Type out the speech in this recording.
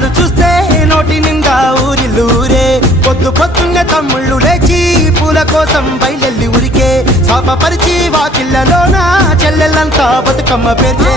బోనాలు చూస్తే నోటి నిండా ఊరిల్లూరే పొద్దు పొద్దున్నే తమ్ముళ్ళు లేచి పూల కోసం బయలెల్లి ఉరికే శాపపరిచి వాకిళ్ళలోన చెల్లెళ్ళంతా బతుకమ్మ పేర్చే